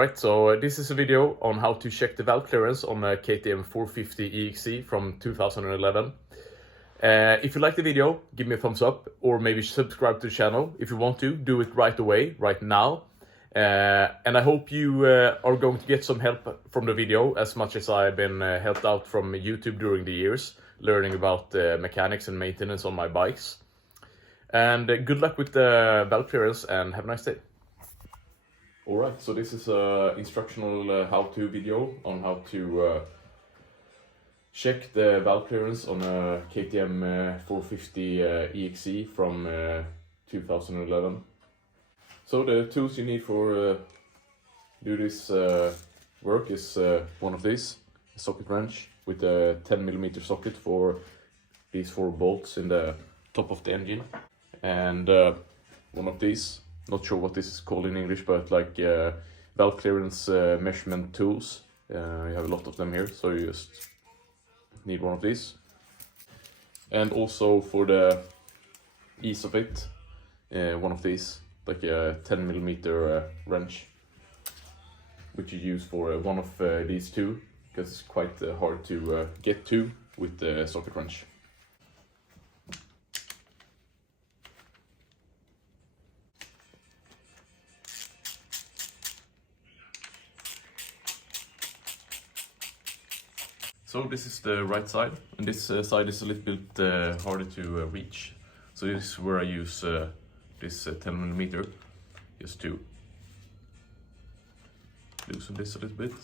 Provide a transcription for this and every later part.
Alright, so this is a video on how to check the valve clearance on a KTM 450 EXC from 2011. If you like the video, give me a thumbs up or maybe subscribe to the channel. If you want to, do it right away, right now. And I hope you are going to get some help from the video as much as I've been helped out from YouTube during the years, learning about mechanics and maintenance on my bikes. And good luck with the valve clearance and have a nice day. Alright, so this is an instructional how-to video on how to check the valve clearance on a KTM 450 EXC from 2011. So the tools you need for do this work is one of these, a socket wrench with a 10mm socket for these 4 bolts in the top of the engine, and one of these, not sure what this is called in English, but like valve clearance measurement tools. You have a lot of them here, so you just need one of these. And also for the ease of it, one of these, like a 10mm wrench, which you use for one of these two, because it's quite hard to get to with the socket wrench. So this is the right side, and this side is a little bit harder to reach. So this is where I use this 10mm just to loosen this a little bit.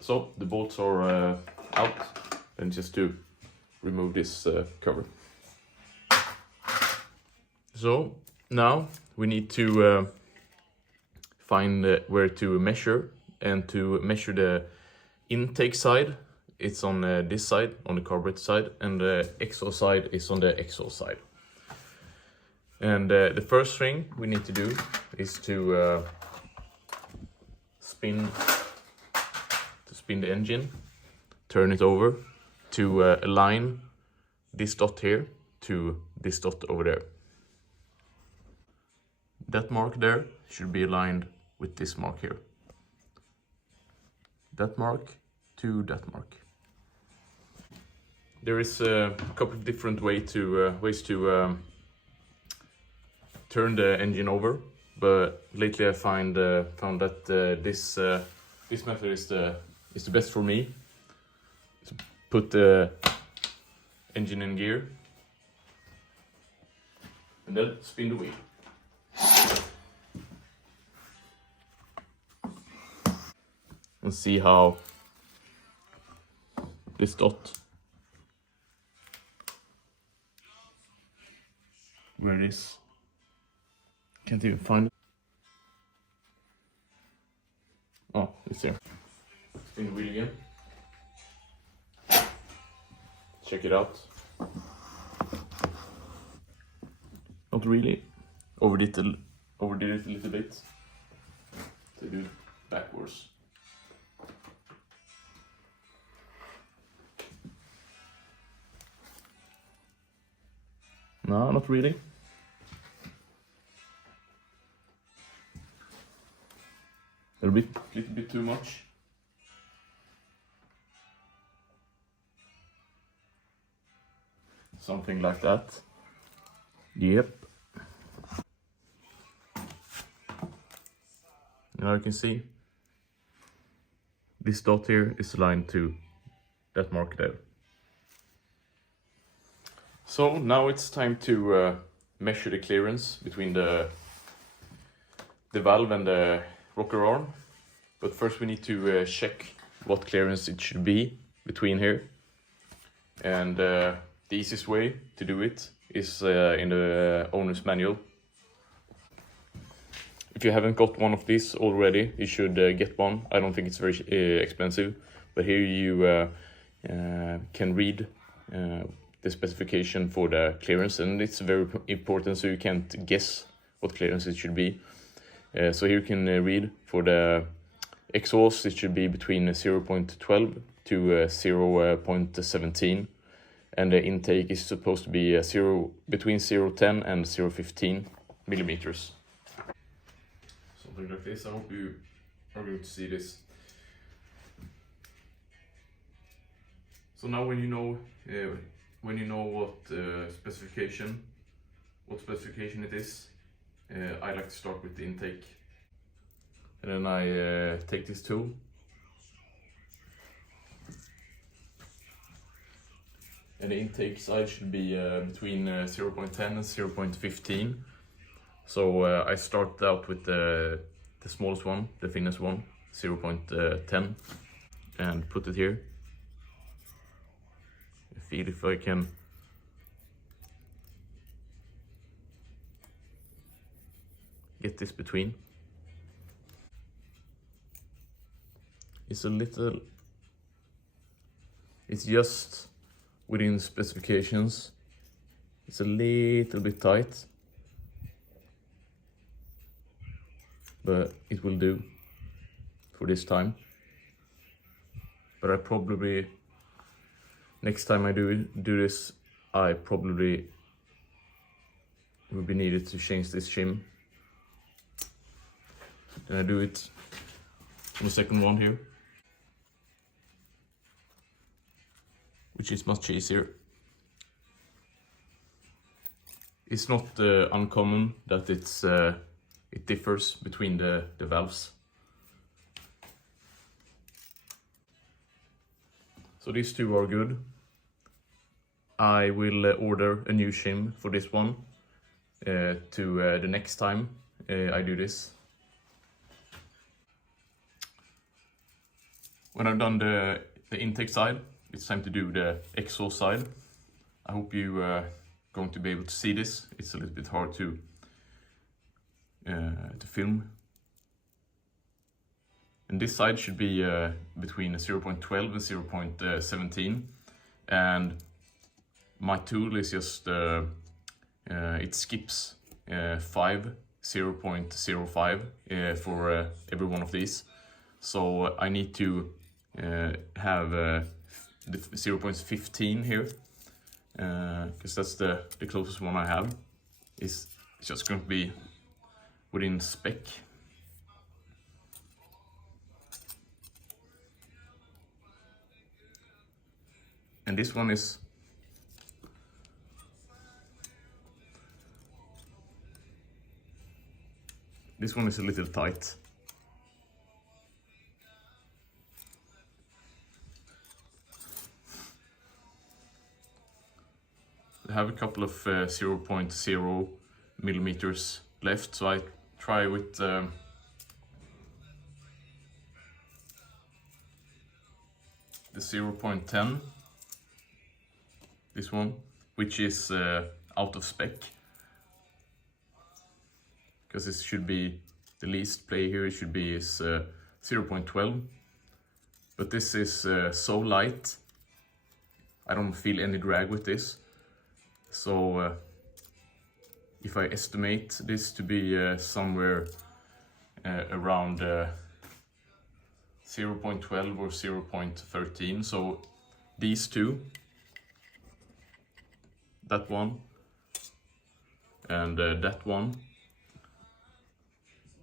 So the bolts are out, and just to remove this cover. So now we need to find where to measure, and to measure the intake side, it's on this side, on the carburetor side, and the exhaust side is on the exhaust side. And the first thing we need to do is to spin the engine, turn it over to align this dot here to this dot over there. That mark there should be aligned with this mark here. That mark to that mark. There is a couple of different ways to turn the engine over, but lately I found that this method is the best for me. So put the engine in gear and then spin the wheel. And see how this dot, where it is, can't even find it. Oh, it's there. Spin the wheel again. Check it out. Not really. Overdid it a little bit. To do it backwards. No, not really. A little bit too much. Something like that. Yep. Now you can see this dot here is aligned to that mark there. So now it's time to measure the clearance between the valve and the rocker arm. But first we need to check what clearance it should be between here. And the easiest way to do it is in the owner's manual. If you haven't got one of these already, you should get one. I don't think it's very expensive, but here you can read the specification for the clearance, and it's very important so you can't guess what clearance it should be. So here you can read for the exhaust, it should be between 0.12 to 0.17, and the intake is supposed to be between 0.10 and 0.15 millimeters. Something like this. I hope you are going to see this. So now when you know what specification it is, I like to start with the intake, and then I take this tool and the intake side should be between 0.10 and 0.15. So I start out with the smallest one, the thinnest one, 0.10, and put it here. Feel if I can get this between. It's just within specifications. It's a little bit tight, but it will do for this time. But I probably, next time I do this, I probably will be needed to change this shim. Then I do it on the second one here, which is much easier. It's not uncommon that it differs between the valves. So these two are good. I will order a new shim for this one to the next time I do this. When I've done the intake side, it's time to do the exhaust side. I hope you are going to be able to see this. It's a little bit hard to film. And this side should be between 0.12 and 0.17. And my tool is just, it skips 0.05 for every one of these. So I need to have the 0.15 here, because that's the closest one I have. It's just going to be within spec. And this one is a little tight. I have a couple of 0.0 millimeters left, so I try with the 0.10, this one, which is out of spec, because this should be the least play here. It should be 0.12, but this is so light, I don't feel any drag with this. So if I estimate this to be somewhere around 0.12 or 0.13, so these two, that one and that one,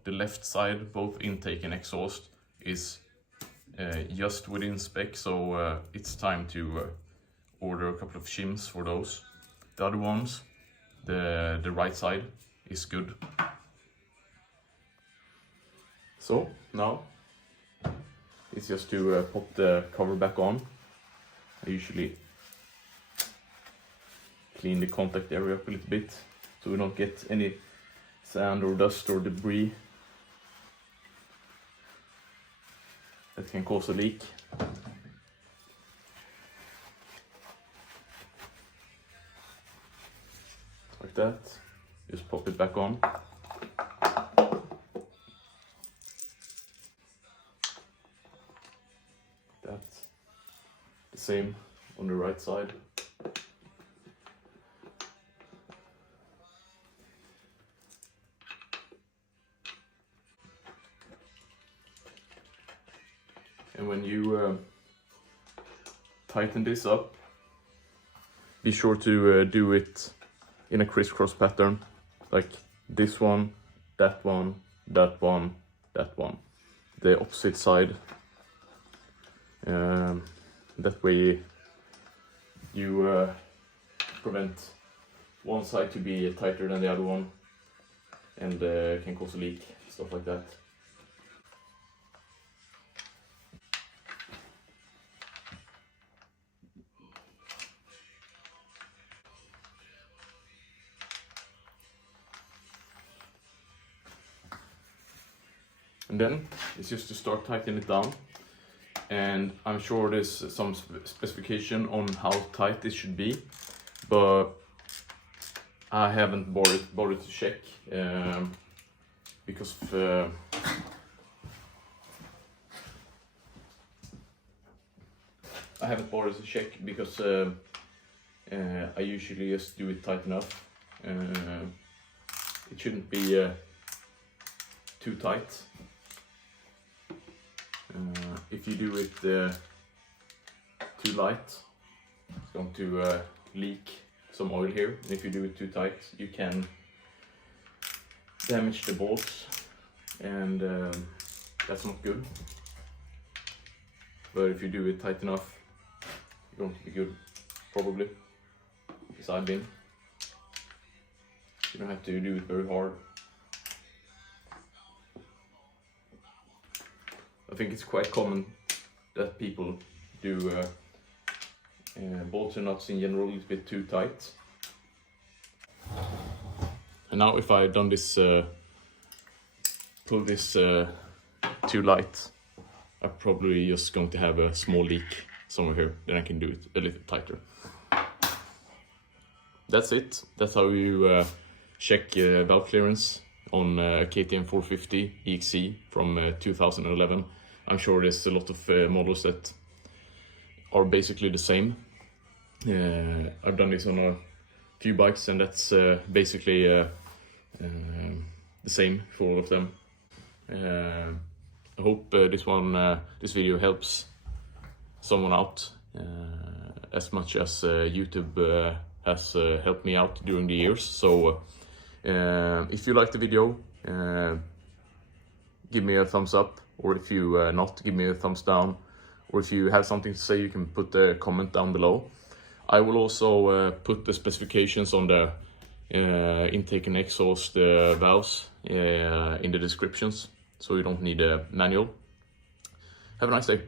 the left side, both intake and exhaust, is just within spec, so it's time to order a couple of shims for those. The other ones, the right side is good. So now it's just to pop the cover back on. I usually clean the contact area up a little bit so we don't get any sand or dust or debris that can cause a leak. Like that, just pop it back on. that. The same on the right side. And when you tighten this up, be sure to do it in a crisscross pattern, like this one, that one, that one, that one, the opposite side. That way you prevent one side to be tighter than the other one, and can cause a leak, stuff like that. And then it's just to start tightening it down. And I'm sure there's some specification on how tight this should be, but I haven't bothered to check because I usually just do it tight enough. It shouldn't be too tight. If you do it too light, it's going to leak some oil here. And if you do it too tight, you can damage the bolts, and that's not good. But if you do it tight enough, you're going to be good, probably, because I've been. You don't have to do it very hard. I think it's quite common that people do bolts and nuts in general a little bit too tight. And now if I done this, pull this too light, I'm probably just going to have a small leak somewhere here. Then I can do it a little tighter. That's it. That's how you check valve clearance on KTM 450 EXC from 2011. I'm sure there's a lot of models that are basically the same. I've done this on a few bikes, and that's basically the same for all of them. I hope this video helps someone out as much as YouTube has helped me out during the years. So if you like the video, give me a thumbs up, or if you not, give me a thumbs down, or if you have something to say, you can put a comment down below. I will also put the specifications on the intake and exhaust valves in the descriptions, so you don't need a manual. Have a nice day.